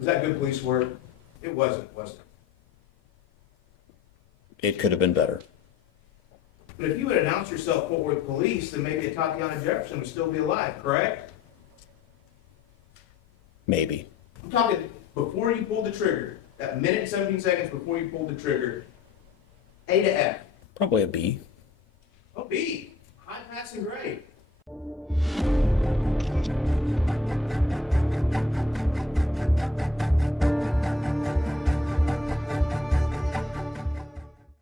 Was that good police work? It wasn't, was it? It could have been better. But if you would announce yourself Fort Worth Police, then maybe Atatiana Jefferson would still be alive, correct? Maybe. I'm talking before you pulled the trigger, that minute and 17 seconds before you pulled the trigger, A to F. Probably a B. Oh, B, high passing grade.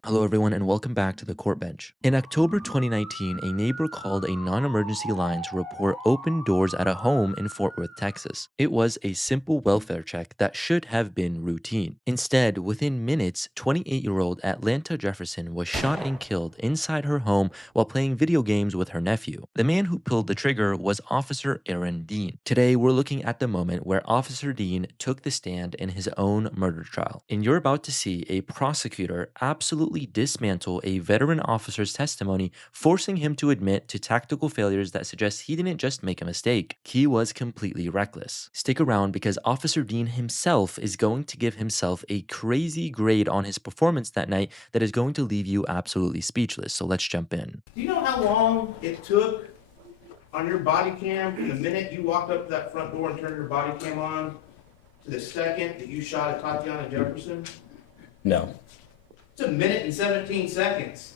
Hello everyone and welcome back to the court bench. In October 2019, a neighbor called a non-emergency line to report open doors at a home in Fort Worth, Texas. It was a simple welfare check that should have been routine. Instead, within minutes, 28-year-old Atatiana Jefferson was shot and killed inside her home while playing video games with her nephew. The man who pulled the trigger was Officer Aaron Dean. Today, we're looking at the moment where Officer Dean took the stand in his own murder trial. And you're about to see a prosecutor absolutely dismantle a veteran officer's testimony, forcing him to admit to tactical failures that suggest he didn't just make a mistake, he was completely reckless. Stick around because Officer Dean himself is going to give himself a crazy grade on his performance that night that is going to leave you absolutely speechless. So let's jump in. Do you know how long it took on your body cam from the minute you walked up to that front door and turned your body cam on to the second that you shot at Atatiana Jefferson? No. It's a minute and 17 seconds.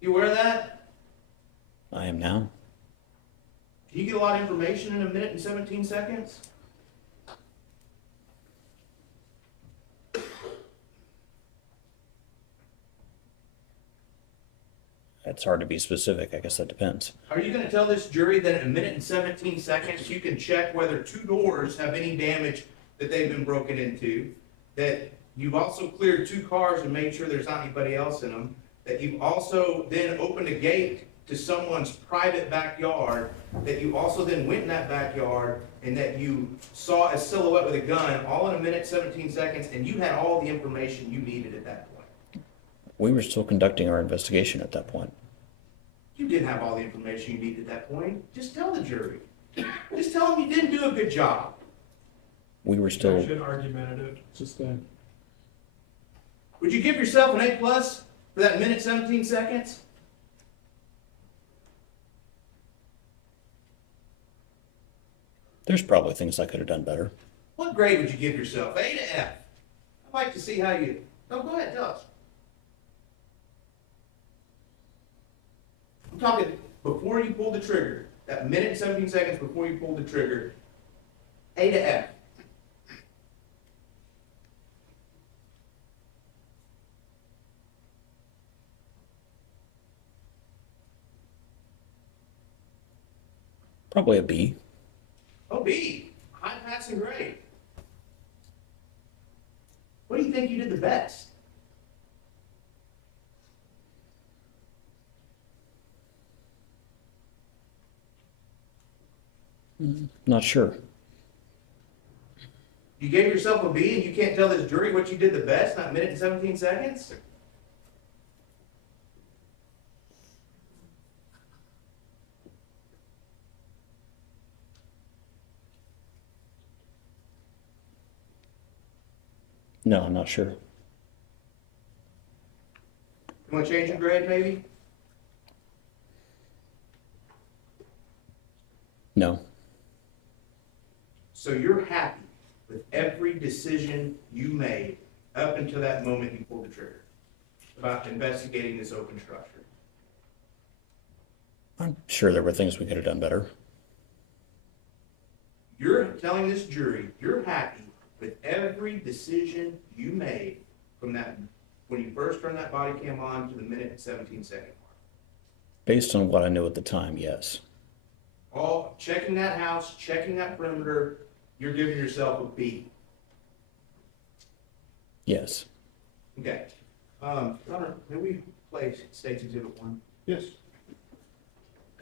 You aware of that? I am now. Can you get a lot of information in a minute and 17 seconds? It's hard to be specific. I guess that depends. Are you going to tell this jury that in a minute and 17 seconds you can check whether two doors have any damage that they've been broken into, that you've also cleared two cars and made sure there's not anybody else in them, that you've also then opened a gate to someone's private backyard, that you also then went in that backyard and that you saw a silhouette with a gun all in a minute, 17 seconds, and you had all the information you needed at that point? We were still conducting our investigation at that point. You didn't have all the information you needed at that point. Just tell the jury. Just tell them you didn't do a good job. We were still. Argumentative. Just that. Would you give yourself an A+ for that minute, 17 seconds? There's probably things I could have done better. What grade would you give yourself? A to F? I'd like to see how you... No, go ahead, tell us. I'm talking before you pulled the trigger, that minute and 17 seconds before you pulled the trigger, A to F. Probably a B. Oh, B, high passing grade. What do you think you did the best? Not sure. You gave yourself a B and you can't tell this jury what you did the best, not minute and 17 seconds? No, I'm not sure. You want to change your grade, maybe? No. So you're happy with every decision you made up until that moment you pulled the trigger about investigating this open structure? I'm sure there were things we could have done better. You're telling this jury you're happy with every decision you made from that, when you first turned that body cam on to the minute and 17 second mark. Based on what I knew at the time, yes. All checking that house, checking that perimeter, you're giving yourself a B. Yes. Okay. Connor, may we play State's Exhibit 1? Yes.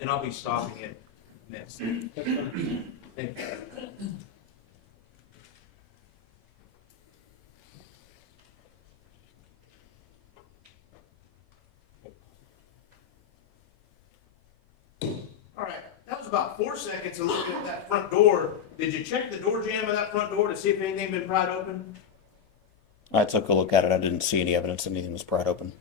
And I'll be stopping it next. Thank you. All right, that was about 4 seconds of looking at that front door. Did you check the door jamb of that front door to see if anything had been pried open? I took a look at it. I didn't see any evidence that anything was pried open.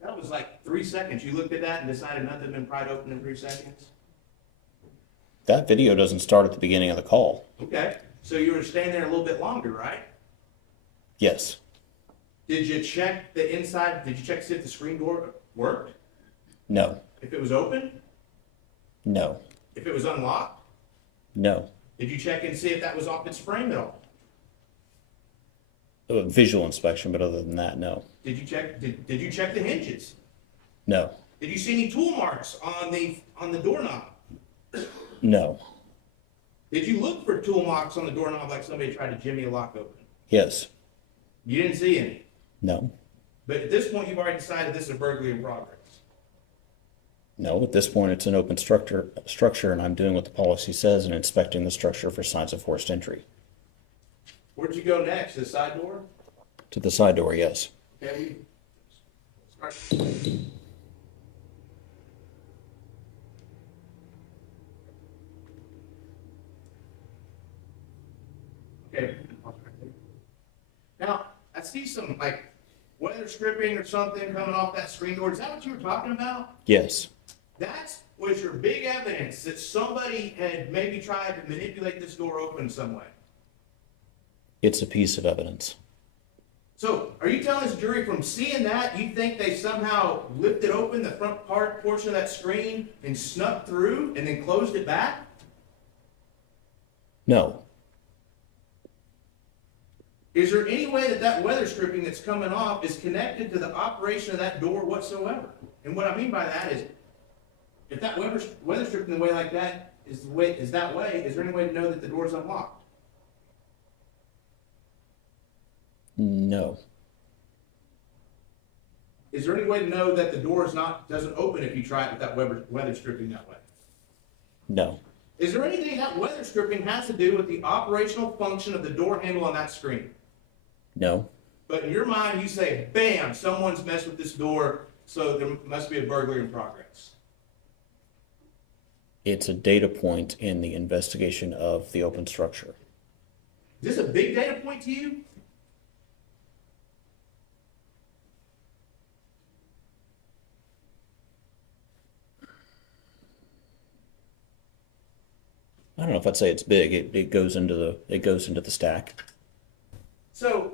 That was like 3 seconds. You looked at that and decided nothing had been pried open in 3 seconds? That video doesn't start at the beginning of the call. Okay, so you were standing there a little bit longer, right? Yes. Did you check the inside, did you check to see if the screen door worked? No. If it was open? No. If it was unlocked? No. Did you check and see if that was off its frame at all? A visual inspection, but other than that, no. Did you check, did you check the hinges? No. Did you see any tool marks on the doorknob? No. Did you look for tool marks on the doorknob like somebody tried to jimmy a lock open? Yes. You didn't see any. No. But at this point, you've already decided this is a burglary in progress. No. At this point, it's an open structure, and I'm doing what the policy says and inspecting the structure for signs of forced entry. Where'd you go next? The side door? To the side door, yes. Okay. Start. Okay. Now, I see some like weather stripping or something coming off that screen door. Is that what you were talking about? Yes. That was your big evidence that somebody had maybe tried to manipulate this door open some way. It's a piece of evidence. So, are you telling this jury from seeing that, you think they somehow lifted open the front portion of that screen and snuck through and then closed it back? No. Is there any way that that weather stripping that's coming off is connected to the operation of that door whatsoever? And what I mean by that is, if that weather stripping the way like that is that way, is there any way to know that the door is unlocked? No. Is there any way to know that the door doesn't open if you try it with that weather stripping that way? No. Is there anything that weather stripping has to do with the operational function of the door handle on that screen? No. But in your mind, you say, bam, someone's messed with this door, so there must be a burglary in progress. It's a data point in the investigation of the open structure. Is this a big data point to you? I don't know if I'd say it's big. It goes into the stack. So,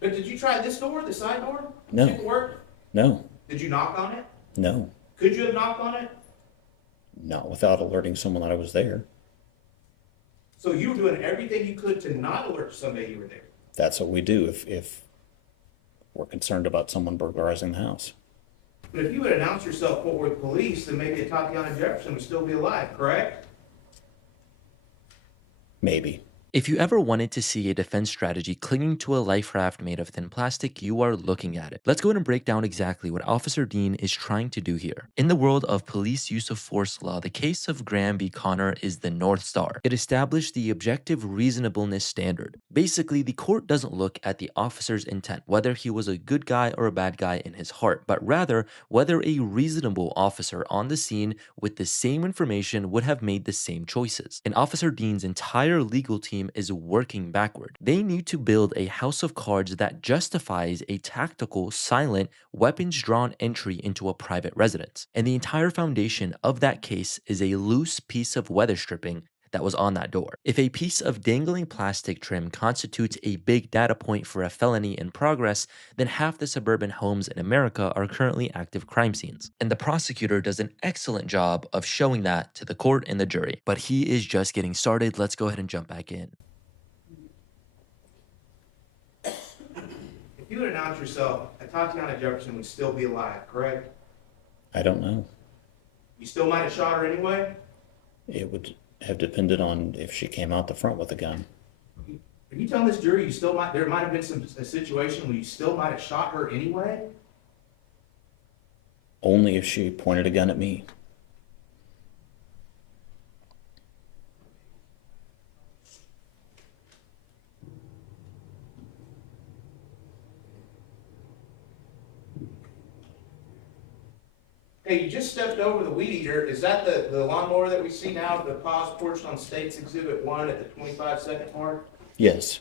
but did you try this door, the side door? No. See if it worked? No. Did you knock on it? No. Could you have knocked on it? Not without alerting someone that I was there. So you were doing everything you could to not alert somebody you were there. That's what we do if we're concerned about someone burglarizing the house. But if you would announce yourself Fort Worth Police, then maybe Atatiana Jefferson would still be alive, correct? Maybe. If you ever wanted to see a defense strategy clinging to a life raft made of thin plastic, you are looking at it. Let's go ahead and break down exactly what Officer Dean is trying to do here. In the world of police use of force law, the case of Graham v. Connor is the North Star. It established the objective reasonableness standard. Basically, the court doesn't look at the officer's intent, whether he was a good guy or a bad guy in his heart, but rather whether a reasonable officer on the scene with the same information would have made the same choices. And Officer Dean's entire legal team is working backward. They need to build a house of cards that justifies a tactical, silent, weapons-drawn entry into a private residence. And the entire foundation of that case is a loose piece of weather stripping that was on that door. If a piece of dangling plastic trim constitutes a big data point for a felony in progress, then half the suburban homes in America are currently active crime scenes. And the prosecutor does an excellent job of showing that to the court and the jury. But he is just getting started. Let's go ahead and jump back in. If you would announce yourself, Atatiana Jefferson would still be alive, correct? I don't know. You still might have shot her anyway? It would have depended on if she came out the front with a gun. Are you telling this jury there might have been a situation where you still might have shot her anyway? Only if she pointed a gun at me. Hey, you just stepped over the weed eater. Is that the lawnmower that we see now, the pause portion on State's Exhibit 1 at the 25-second mark? Yes,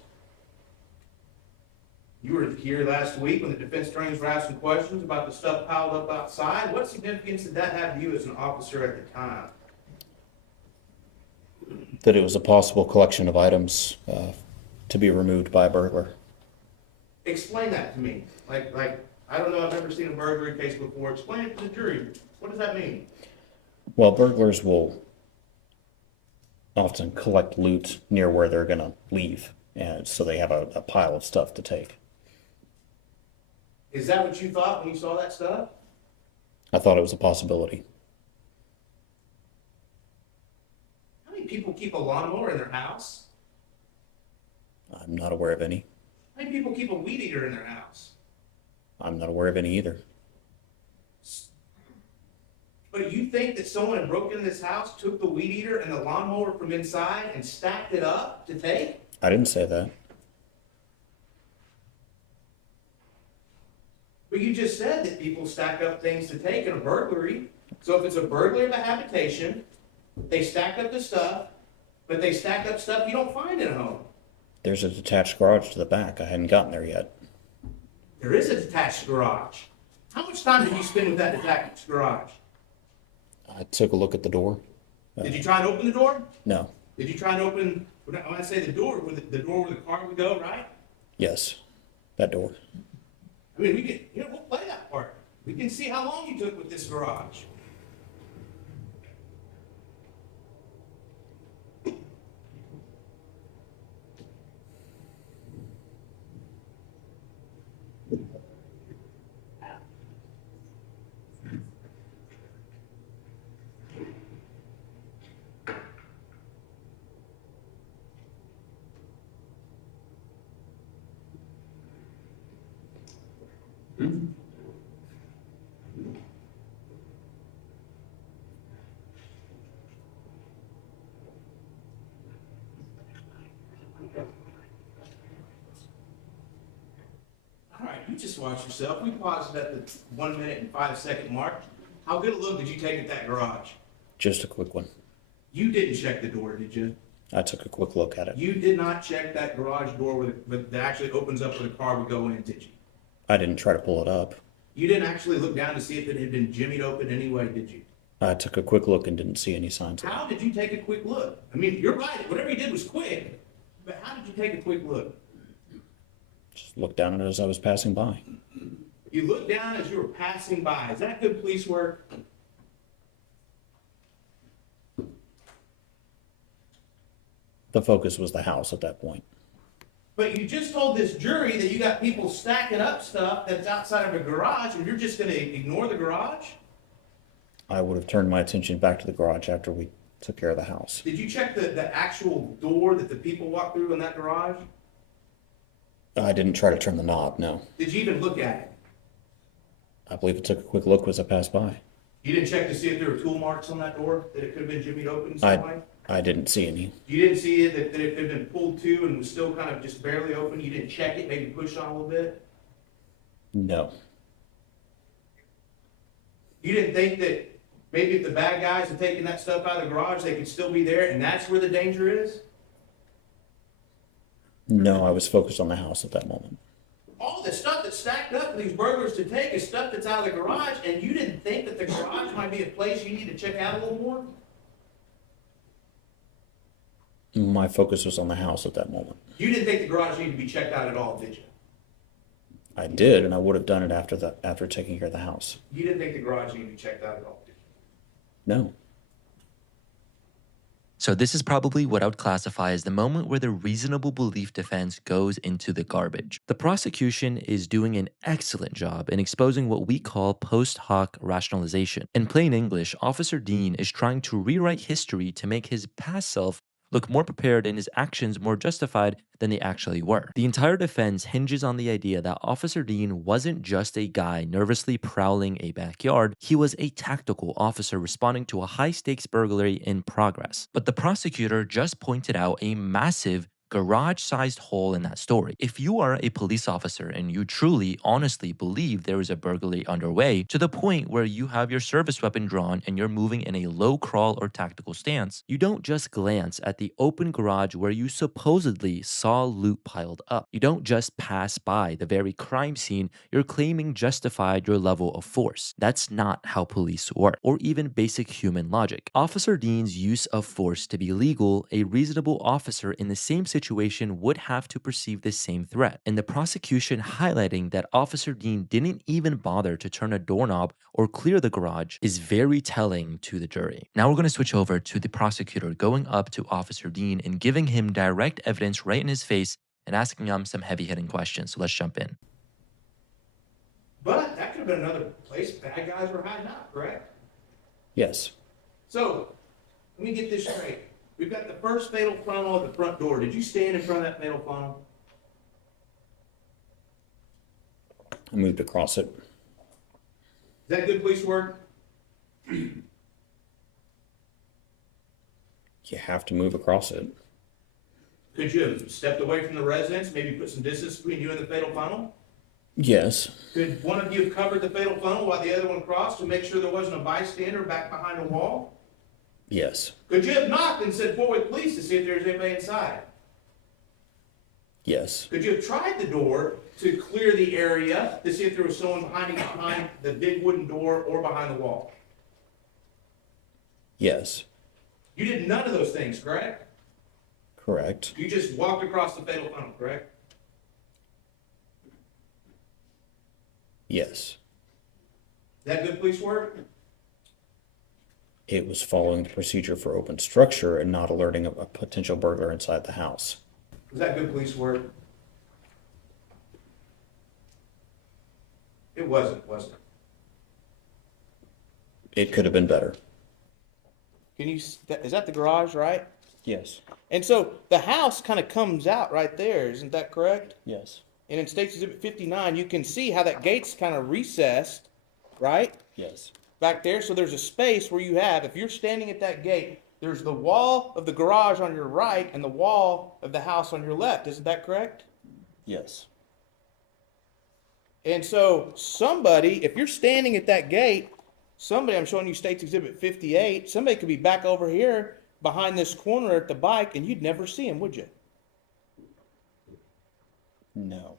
You were here last week when the defense attorneys were asking questions about the stuff piled up outside. What significance did that have to you as an officer at the time? that it was a possible collection of items to be removed by a burglar. Explain that to me. Like, I don't know, I've never seen a burglary case before. Explain it to the jury. What does that mean? Well, burglars will often collect loot near where they're going to leave, and so they have a pile of stuff to take. Is that what you thought when you saw that stuff? I thought it was a possibility. How many people keep a lawnmower in their house? I'm not aware of any. How many people keep a weed eater in their house? I'm not aware of any either. But you think that someone broke into this house, took the weed eater and the lawnmower from inside and stacked it up to take? I didn't say that. But you just said that people stack up things to take in a burglary. So if it's a burglary of a habitation, they stacked up the stuff, but they stacked up stuff you don't find in a home. There's a detached garage to the back. I hadn't gotten there yet. There is a detached garage. How much time did you spend with that detached garage? I took a look at the door. Did you try and open the door? No. Did you try and open, when I say the door, the door where the car would go, right? Yes. That door. I mean, we can, we'll play that part. We can see how long you took with this garage. All right, you just watch yourself. We paused at the 1 minute and 5 second mark. How good a look did you take at that garage? Just a quick one. You didn't check the door, did you? I took a quick look at it. You did not check that garage door that actually opens up where the car would go in, did you? I didn't try to pull it up. You didn't actually look down to see if it had been jimmied open anyway, did you? I took a quick look and didn't see any signs of it. How did you take a quick look? I mean, you're right, whatever you did was quick, but how did you take a quick look? Just looked down at it as I was passing by. You looked down as you were passing by. Is that good police work? The focus was the house at that point. But you just told this jury that you got people stacking up stuff that's outside of a garage, and you're just gonna ignore the garage? I would have turned my attention back to the garage after we took care of the house. Did you check the actual door that the people walk through in that garage? I didn't try to turn the knob, no. Did you even look at it? I believe it took a quick look as I passed by. You didn't check to see if there were tool marks on that door, that it could have been jimmied open in some way? I didn't see any. You didn't see it, that it had been pulled to and was still kind of just barely open? You didn't check it, maybe push on a little bit? No. You didn't think that maybe if the bad guys had taken that stuff out of the garage, they could still be there, and that's where the danger is? No, I was focused on the house at that moment. All the stuff that's stacked up for these burglars to take is stuff that's out of the garage, and you didn't think that the garage might be a place you need to check out a little more? My focus was on the house at that moment. You didn't think the garage needed to be checked out at all, did you? I did, and I would have done it after taking care of the house. You didn't think the garage needed to be checked out at all, did you? No. So this is probably what I would classify as the moment where the reasonable belief defense goes into the garbage. The prosecution is doing an excellent job in exposing what we call post hoc rationalization. In plain English, Officer Dean is trying to rewrite history to make his past self look more prepared and his actions more justified than they actually were. The entire defense hinges on the idea that Officer Dean wasn't just a guy nervously prowling a backyard, he was a tactical officer responding to a high-stakes burglary in progress. But the prosecutor just pointed out a massive garage-sized hole in that story. If you are a police officer and you truly, honestly believe there is a burglary underway to the point where you have your service weapon drawn and you're moving in a low crawl or tactical stance, you don't just glance at the open garage where you supposedly saw loot piled up. You don't just pass by the very crime scene you're claiming justified your level of force. That's not how police work, or even basic human logic. Officer Dean's use of force to be legal, a reasonable officer in the same situation would have to perceive the same threat, and the prosecution highlighting that Officer Dean didn't even bother to turn a doorknob or clear the garage is very telling to the jury. Now we're going to switch over to the prosecutor going up to Officer Dean and giving him direct evidence right in his face and asking him some heavy-hitting questions. So let's jump in. But that could have been another place bad guys were hiding out, correct? Yes. So, let me get this straight. We've got the first fatal funnel at the front door. Did you stand in front of that fatal funnel? I moved across it. Is that good police work? You have to move across it. Could you have stepped away from the residence, maybe put some distance between you and the fatal funnel? Yes. Could one of you have covered the fatal funnel while the other one crossed to make sure there wasn't a bystander back behind the wall? Yes. Could you have knocked and said forward police to see if there's anybody inside? Yes. Could you have tried the door to clear the area to see if there was someone hiding behind the big wooden door or behind the wall? Yes. You did none of those things, correct? Correct. You just walked across the fatal funnel, correct? Yes. Is that good police work? It was following the procedure for open structure and not alerting a potential burglar inside the house. Was that good police work? It wasn't, was it? It could have been better. Can you, is that the garage, right? Yes. And so the house kind of comes out right there, isn't that correct? Yes. And in State's Exhibit 59, you can see how that gate's kind of recessed, right? Yes. Back there, so there's a space where you have, if you're standing at that gate, there's the wall of the garage on your right and the wall of the house on your left, isn't that correct? Yes. And so somebody, if you're standing at that gate, somebody, I'm showing you State's Exhibit 58, somebody could be back over here behind this corner at the bike and you'd never see him, would you? No.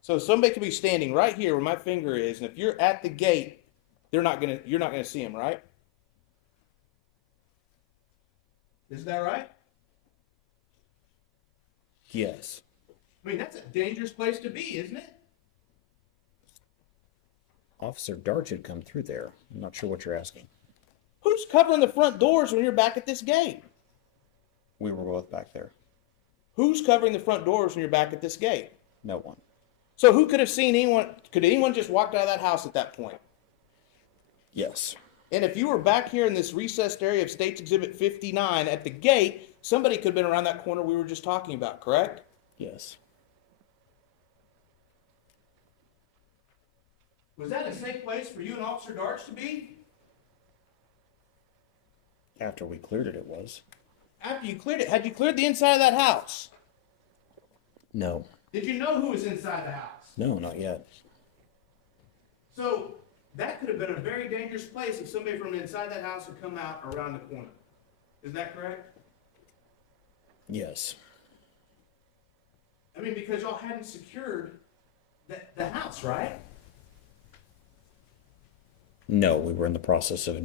So somebody could be standing right here where my finger is, and if you're at the gate, you're not gonna see him, right? Is that right? Yes. I mean, that's a dangerous place to be, isn't it? Officer Dart had come through there. I'm not sure what you're asking. Who's covering the front doors when you're back at this gate? We were both back there. Who's covering the front doors when you're back at this gate? No one. So who could have seen anyone? Could anyone just walked out of that house at that point? Yes. And if you were back here in this recessed area of State's Exhibit 59 at the gate, somebody could have been around that corner we were just talking about, correct? Yes. Was that a safe place for you and Officer Darch to be? After we cleared it, it was. After you cleared it, had you cleared the inside of that house? No. Did you know who was inside the house? No, not yet. So that could have been a very dangerous place if somebody from inside that house had come out around the corner. Is that correct? Yes. I mean, because y'all hadn't secured the house, right? No, we were in the process of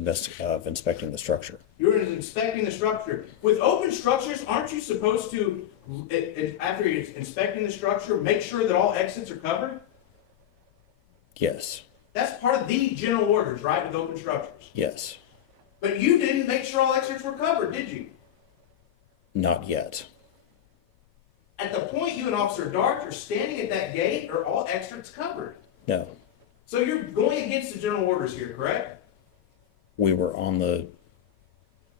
inspecting the structure. You were inspecting the structure. With open structures, aren't you supposed to, after you're inspecting the structure, make sure that all exits are covered? Yes. That's part of the general orders, right, with open structures. Yes. But you didn't make sure all exits were covered, did you? Not yet. At the point you and Officer Dart are standing at that gate, are all exits covered? No. So you're going against the general orders here, correct? We were on the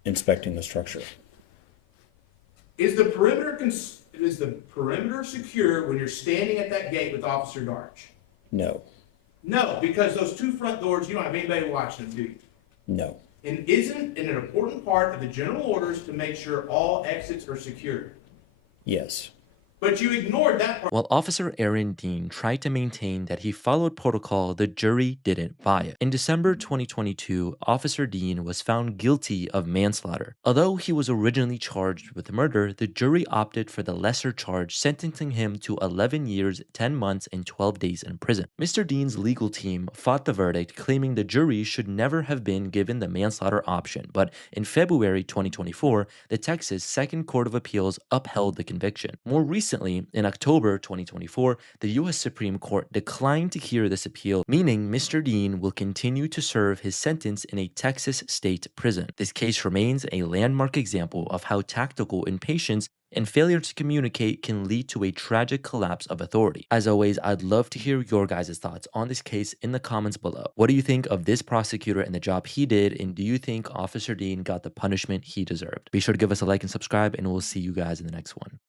inspecting the structure. Is the perimeter secure when you're standing at that gate with Officer Darch? No. No, because those two front doors, you don't have anybody watching them, do you? No. And isn't it an important part of the general orders to make sure all exits are secured? Yes. But you ignored that part. While Officer Aaron Dean tried to maintain that he followed protocol, the jury didn't buy it. In December 2022, Officer Dean was found guilty of manslaughter. Although he was originally charged with murder, the jury opted for the lesser charge, sentencing him to 11 years, 10 months, and 12 days in prison. Mr. Dean's legal team fought the verdict, claiming the jury should never have been given the manslaughter option, but in February 2024, the Texas Second Court of Appeals upheld the conviction. More recently, in October 2024, the U.S. Supreme Court declined to hear this appeal, meaning Mr. Dean will continue to serve his sentence in a Texas state prison. This case remains a landmark example of how tactical impatience and failure to communicate can lead to a tragic collapse of authority. As always, I'd love to hear your guys' thoughts on this case in the comments below. What do you think of this prosecutor and the job he did, and do you think Officer Dean got the punishment he deserved? Be sure to give us a like and subscribe, and we'll see you guys in the next one.